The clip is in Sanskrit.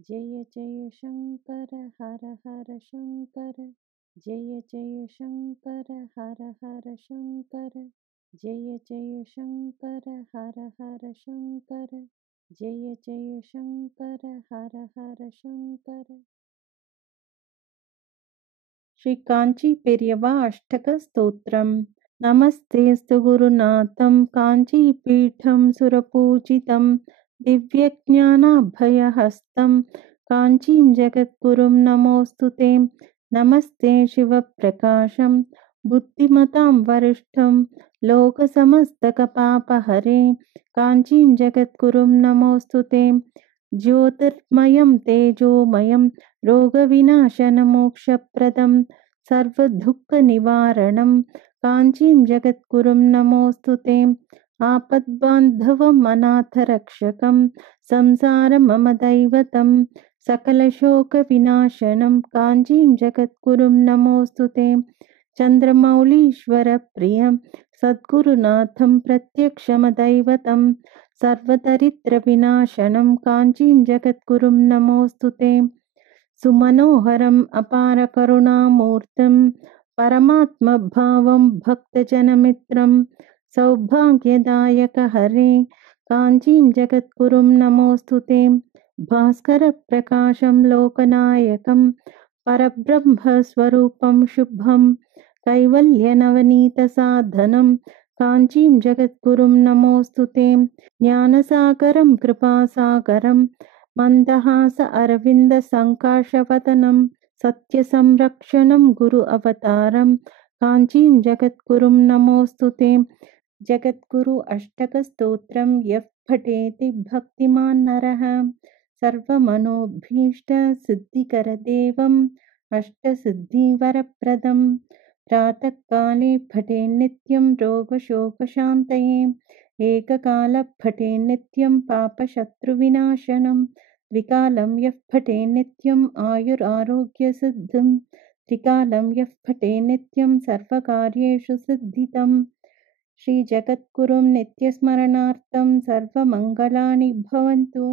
जय जय शङ्कर हर हर शङ्कर जय जय शङ्कर हर हर शङ्कर जय जय शङ्कर हर हर शङ्कर जय जय शङ्कर हर हर शङ्कर। శ్రీ కాంచీ పెరియవ అష్టక స్తోత్రం। నమస్తేస్తు గురునాథం కాంచీపీఠం సురపూజితం దివ్యజ్ఞానాభయహస్తం కాంచీం జగద్గురుం నమోస్తుతే। నమస్తే శివప్రకాశం బుద్ధిమతాం వరిష్టం లోకసమస్తకపాపహరే కాంచీం జగద్గురుం నమోస్తుతే। జ్యోతిర్మయం తేజోమయం रोगविनाशनमोक्षप्रदं सर्वदुःखनिवारणं काञ्चीं जगद्गुरुं नमोऽस्तु ते। आपद्बान्धवम् अनाथरक्षकं संसारमम दैवतं सकलशोकविनाशनं काञ्चीं जगद्गुरुं नमोऽस्तु ते। चन्द्रमौळीश्वरप्रियं सद्गुरुनाथं प्रत्यक्षमदैवतं सर्वदरिद्रविनाशनं काञ्चीं जगद्गुरुं नमोऽस्तु ते। सुमनोहरम् अपारकरुणामूर्तिं परमात्मभावं भक्तजनमित्रं सौभाग्यदायकहरे काञ्चीं जगद्गुरुं नमोऽस्तु ते। भास्करप्रकाशं लोकनायकं परब्रह्मस्वरूपं शुभं कैवल्यनवनीतसाधनं काञ्चीं जगद्गुरुं नमोऽस्तु ते। ज्ञानसागरं कृपासागरं मंदहास अरविंद संकाशवदनं सत्यसंरक्षणं गुरु अवतारं कांचीं जगद्गुरुं नमोऽस्तु ते। जगद्गुरु अष्टक स्तोत्रं यः पठेति भक्तिमान् नरः सर्वमनोभीष्ट सिद्धिकरदेवम् अष्टसिद्धिवरप्रदं प्रातःकाले पठे नित्यं रोगशोकशान्तये एककाल पठे नित्यं पापशत्रुविनाशनं त्रिकालं यः पठे नित्यम् आयुरारोग्यसिद्धिं त्रिकालं यः पठे नित्यं सर्वकार्येषु सिद्धितं। श्रीजगद्गुरुं नित्यस्मरणार्थं सर्वमङ्गलानि भवन्तु।